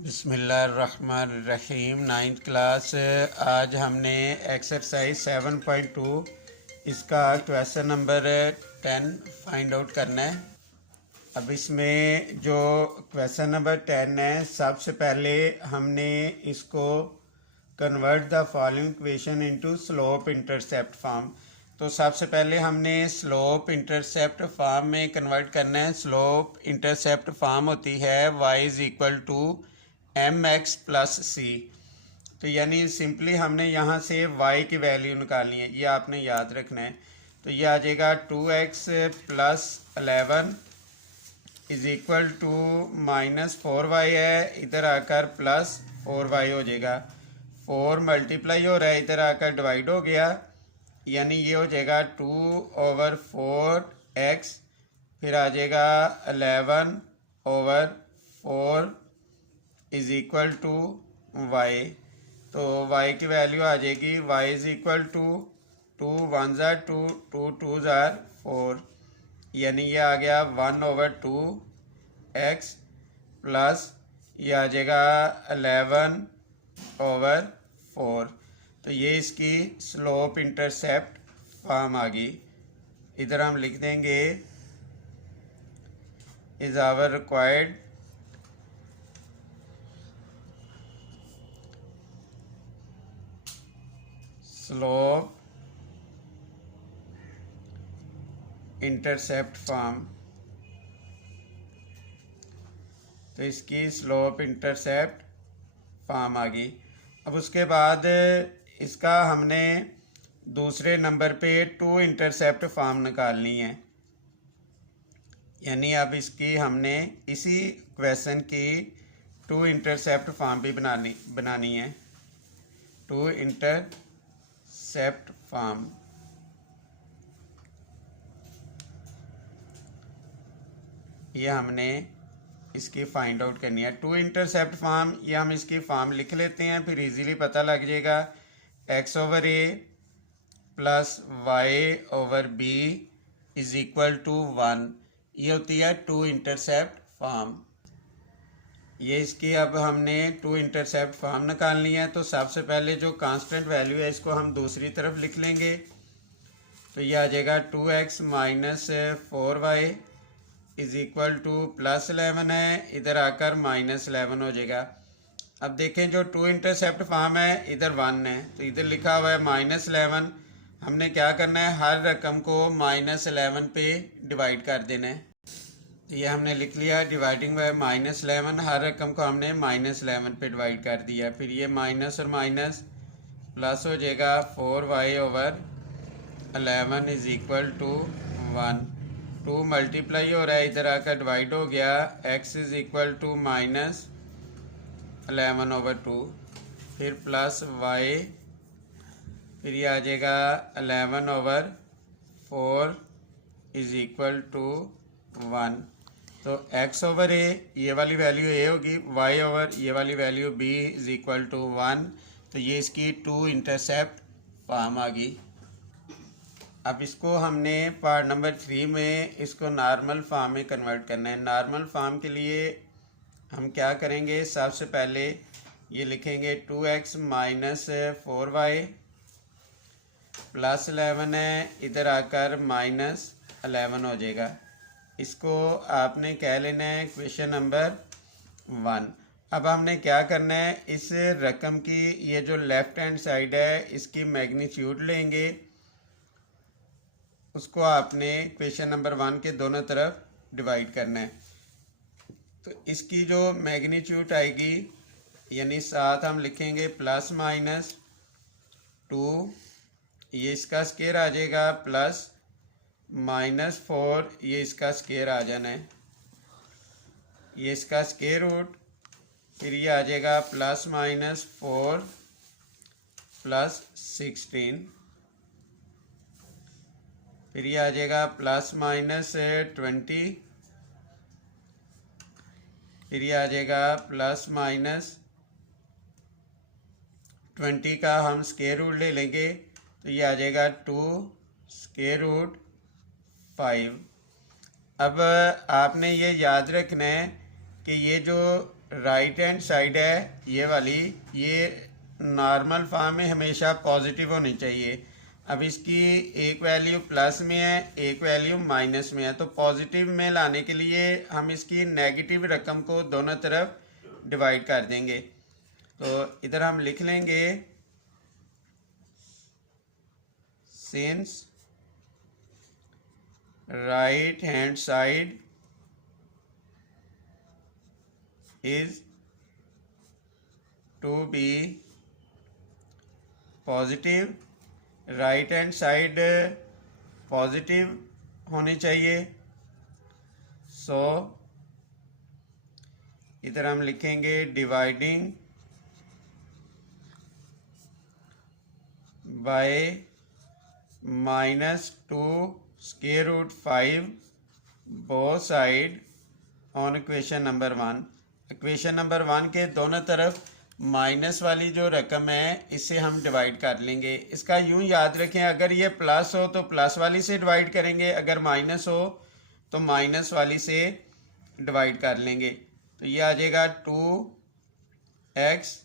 बिस्मिल्लाहिर्रहमानिर्रहीम। Ninth class. आज हमने एक्सरसाइज 7.2 इसका क्वेश्चन नंबर 10 फाइंड आउट करना है। अब इसमें जो क्वेश्चन नंबर 10 है, सबसे पहले हमने इसको convert the following equation into slope intercept form. तो सबसे पहले हमने स्लोप इंटरसेप्ट फॉर्म में कन्वर्ट करना है। स्लोप इंटरसेप्ट फॉर्म होती है y is equal to m x plus c. तो यानी सिंपली हमने यहाँ से y की वैल्यू निकालनी है, ये आपने याद रखना है। तो ये आ जाएगा 2x plus 11 is equal to -4y है, इधर आकर प्लस 4y हो जाएगा। 4 मल्टीप्लाई हो रहा है, इधर आकर डिवाइड हो गया, यानी ये हो जाएगा 2/4x। फिर आ जाएगा 11/4 इज इक्वल टू y। तो y की वैल्यू आ जाएगी y इज इक्वल टू 2 1 ज़ार 2 2 2 ज़ार 4, यानी ये आ गया 1/2x प्लस ये आ जाएगा 11/4। तो ये इसकी स्लोप इंटरसेप्ट फॉर्म आ गई। इधर हम लिख देंगे is our required slope intercept form. तो इसकी स्लोप इंटरसेप्ट फॉर्म आ गई। अब उसके बाद इसका हमने दूसरे नंबर पे 2 इंटरसेप्ट फॉर्म निकालनी है, यानी अब इसकी हमने इसी क्वेश्चन की 2 इंटरसेप्ट फॉर्म भी बनानी है। 2 इंटरसेप्ट फॉर्म। ये हमने इसकी फाइंड आउट करनी है। 2 इंटरसेप्ट फॉर्म, ये हम इसकी फॉर्म लिख लेते हैं, फिर इजीली पता लग जाएगा। x/a plus y/b is equal to 1। ये होती है 2 इंटरसेप्ट फॉर्म। ये इसकी अब हमने 2 इंटरसेप्ट फॉर्म निकालनी है। तो सबसे पहले जो कांस्टेंट वैल्यू है इसको हम दूसरी तरफ लिख लेंगे। तो ये आ जाएगा 2x minus 4y is equal two plus 11 है, इधर आकर -11 हो जाएगा। अब देखें जो 2 इंटरसेप्ट फॉर्म है, इधर 1 है, तो इधर लिखा हुआ है -11। हमने क्या करना है, हर रकम को -11 पे डिवाइड कर देना है। तो ये हमने लिख लिया, डिवाइडिंग बाय -11, हर रकम को हमने -11 पे डिवाइड कर दिया। फिर ये माइनस और माइनस प्लस हो जाएगा, 4y/11 is equal to 1। 2 multiply हो रहा है, इधर आकर डिवाइड हो गया, x इज इक्वल टू -11/2। फिर प्लस y, फिर ये आ जाएगा 11/4 इज इक्वल टू 1। तो x/a ये वाली वैल्यू a होगी, y/ ये वाली value b is equal to 1। तो ये इसकी 2 इंटरसेप्ट फॉर्म आ गई। अब इसको हमने पार्ट नंबर 3 में इसको नॉर्मल फॉर्म में कन्वर्ट करना है। नॉर्मल फॉर्म के लिए हम क्या करेंगे, सबसे पहले ये लिखेंगे 2x माइनस 4y प्लस 11 है, इधर आकर -11 हो जाएगा। इसको आपने कह लेना है क्वेश्चन नंबर 1। अब हमने क्या करना है, इस रकम की ये जो लेफ्ट हैंड साइड है इसकी मैग्नीट्यूड लेंगे, उसको आपने क्वेश्चन नंबर 1 के दोनों तरफ डिवाइड करना है। तो इसकी जो मैग्नीट्यूड आएगी, यानी साथ हम लिखेंगे +-2, ये इसका स्केयर आ जाएगा, प्लस -4 ये इसका स्केयर आ जाना है, ये इसका स्केयर रूट, फिर ये आ जाएगा +-4 प्लस 16, फिर ये आ जाएगा +-20, फिर ये आ जाएगा +-20 का हम स्केयर रूट ले लेंगे, तो ये आ जाएगा 2 स्केयर रूट 5। अब आपने ये याद रखना है कि ये जो राइट हैंड साइड है ये वाली, ये नॉर्मल फॉर्म में हमेशा पॉजिटिव होनी चाहिए। अब इसकी एक वैल्यू प्लस में है, एक वैल्यू माइनस में है, तो पॉजिटिव में लाने के लिए हम इसकी नेगेटिव रकम को दोनों तरफ डिवाइड कर देंगे। तो इधर हम लिख लेंगे since right hand side is to be positive, right hand side positive होनी चाहिए। सो इधर हम लिखेंगे dividing by -2√5 both side on equation number 1। Equation number 1 के दोनों तरफ माइनस वाली जो रकम है इसे हम डिवाइड कर लेंगे। इसका यूं याद रखें, अगर ये प्लस हो तो प्लस वाली से डिवाइड करेंगे, अगर माइनस हो तो माइनस वाली से डिवाइड कर लेंगे। तो ये आ जाएगा 2x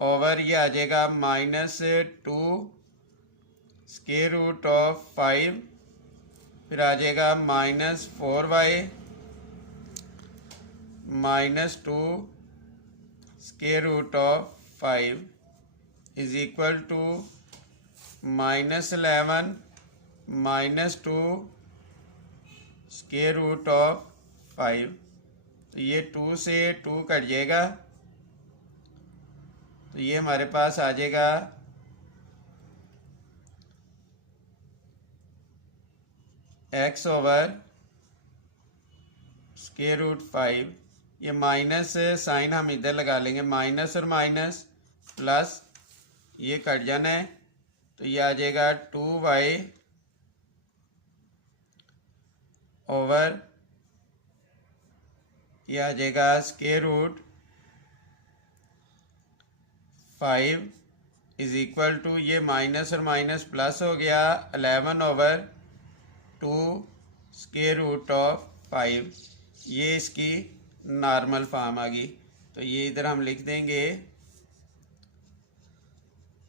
ओवर ये आ जाएगा -2√5, फिर आ जाएगा -4y -2√5 इज इक्वल टू -11 -2√5। तो ये 2 से 2 कट जाएगा, तो ये हमारे पास आ जाएगा x ओवर √5। ये माइनस साइन हम इधर लगा लेंगे, माइनस और माइनस प्लस, ये कट जाना है, तो ये आ जाएगा 2y ओवर ये आ जाएगा √5 इज इक्वल टू ये माइनस और माइनस प्लस हो गया 11 ओवर 2√5। ये इसकी नॉर्मल फॉर्म आ गई। तो ये इधर हम लिख देंगे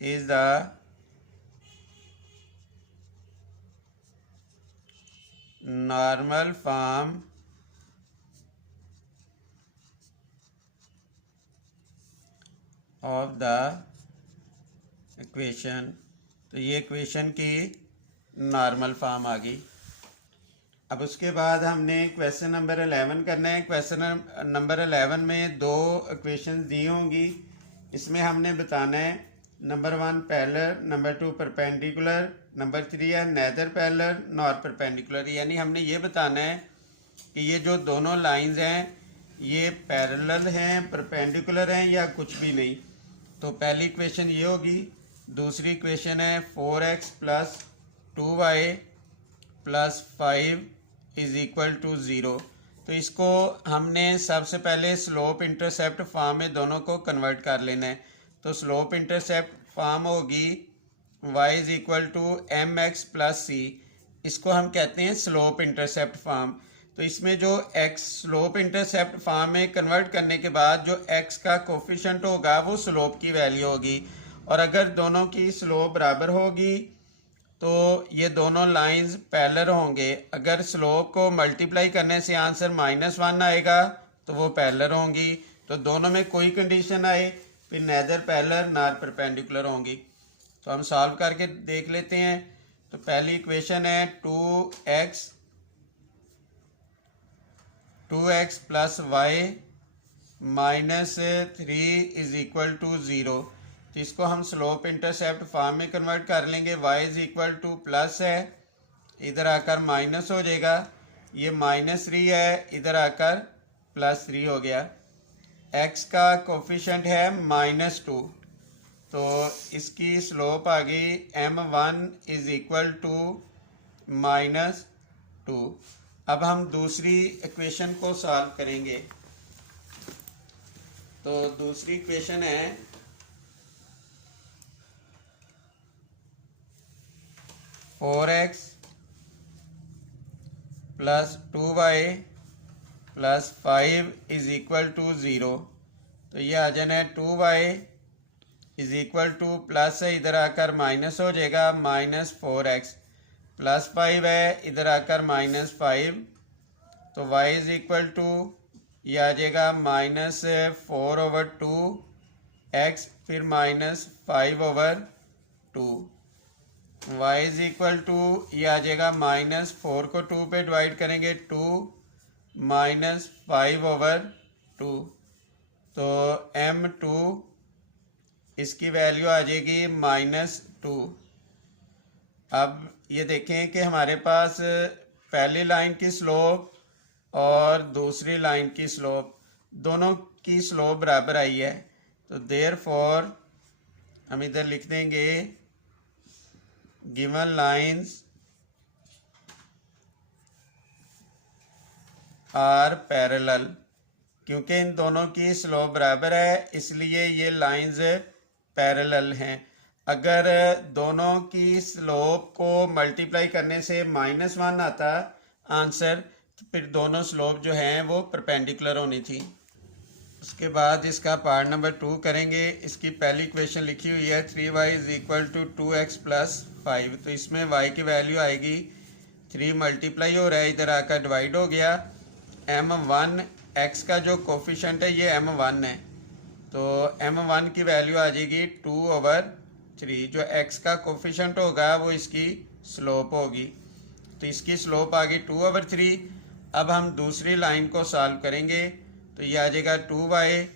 is the normal form of the equation. तो ये इक्वेशन की नॉर्मल फॉर्म आ गई। अब उसके बाद हमने क्वेश्चन नंबर 11 करना है। क्वेश्चन नंबर 11 में दो इक्वेशंस दी होंगी, इसमें हमने बताना है number 1 parallel, number 2 perpendicular, number 3 है नेदर पैरेलल नॉर परपेंडिकुलर। यानी हमने ये बताना है कि ये जो दोनों लाइंस हैं ये पैरेलल हैं, परपेंडिकुलर हैं या कुछ भी नहीं। तो पहली इक्वेशन ये होगी। दूसरी इक्वेशन है 4x + 2y + 5 is equal to 0। तो इसको हमने सबसे पहले स्लोप इंटरसेप्ट फॉर्म में दोनों को कन्वर्ट कर लेना है। तो स्लोप इंटरसेप्ट फॉर्म होगी y is equal to mx + c। इसको हम कहते हैं स्लोप इंटरसेप्ट फॉर्म। तो इसमें जो x स्लोप इंटरसेप्ट फॉर्म में कन्वर्ट करने के बाद जो x का कोफिशिएंट होगा वो स्लोप की वैल्यू होगी, और अगर दोनों की स्लोप बराबर होगी तो ये दोनों लाइंस पैरेलल होंगे। अगर स्लोप को मल्टीप्लाई करने से आंसर -1 आएगा तो वो पैरेलल होंगी। तो दोनों में कोई कंडीशन आए फिर नेदर पैरेलल नॉर परपेंडिकुलर होंगी। तो हम सॉल्व करके देख लेते हैं। तो पहली इक्वेशन है 2x + y -3 is equal to 0। तो इसको हम स्लोप इंटरसेप्ट फॉर्म में कन्वर्ट कर लेंगे। y is equal two plus है, इधर आकर माइनस हो जाएगा, ये -3 है, इधर आकर +3 हो गया। x का कोफिशिएंट है -2, तो इसकी स्लोप आ गई m1 इज इक्वल टू -2। अब हम दूसरी इक्वेशन को सॉल्व करेंगे। तो दूसरी इक्वेशन है 4x + 2y plus 5 is equal to 0। तो ये आ जाना है 2y is equal two plus है, इधर आकर माइनस हो जाएगा, -4x प्लस 5 है, इधर आकर -5, तो y इज़ इक्वल टू ये आ जाएगा -4/2x फिर -5/2। y इज़ इक्वल टू ये आ जाएगा -4 को 2 पे डिवाइड करेंगे 2 -5/2, तो m2 इसकी वैल्यू आ जाएगी -2। अब ये देखें कि हमारे पास पहली लाइन की स्लोप और दूसरी लाइन की स्लोप दोनों की स्लोप बराबर आई है, तो देयरफॉर हम इधर लिख देंगे गिवन लाइंस आर पैरेलल। क्योंकि इन दोनों की स्लोप बराबर है इसलिए ये लाइंस पैरेलल हैं। अगर दोनों की स्लोप को मल्टीप्लाई करने से -1 आता आंसर, तो फिर दोनों स्लोप जो हैं वो परपेंडिकुलर होनी थी। उसके बाद इसका पार्ट नंबर 2 करेंगे। इसकी पहली इक्वेशन लिखी हुई है 3y is equal to 2x + 5। तो इसमें y की वैल्यू आएगी 3 मल्टीप्लाई हो रहा है, इधर आकर डिवाइड हो गया, m1 x का जो कोफिशेंट है ये m1 है, तो m1 की वैल्यू आ जाएगी 2/3। जो x का कोफिशेंट होगा वो इसकी स्लोप होगी, तो इसकी स्लोप आ गई 2/3। अब हम दूसरी लाइन को सॉल्व करेंगे, तो ये आ जाएगा 2y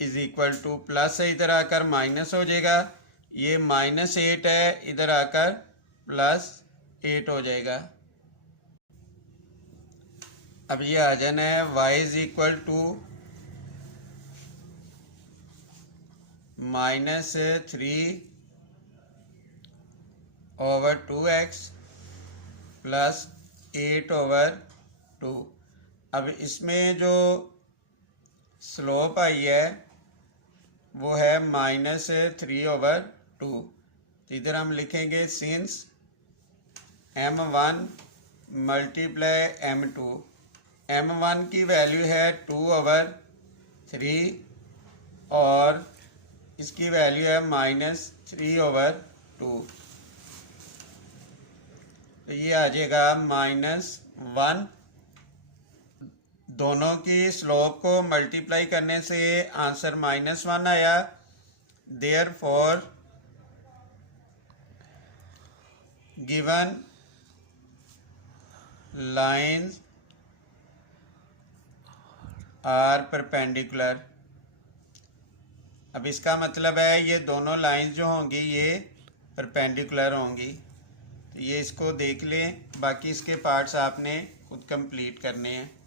is equal two plus है, इधर आकर माइनस हो जाएगा, ये -8 है, इधर आकर +8 हो जाएगा। अब ये आ जाना है y is equal to -3/2x + 8/2। अब इसमें जो स्लोप आई है वो है -3/2। तो इधर हम लिखेंगे since m1 multiply m2, m1 की वैल्यू है 2/3 और इसकी वैल्यू है -3/2, तो ये आ जाएगा -1। दोनों की स्लोप को मल्टीप्लाई करने से आंसर -1 आया, therefore given lines are perpendicular. अब इसका मतलब है ये दोनों लाइंस जो होंगी ये परपेंडिकुलर होंगी। तो ये इसको देख लें, बाकी इसके पार्ट्स आपने खुद कंप्लीट करने हैं।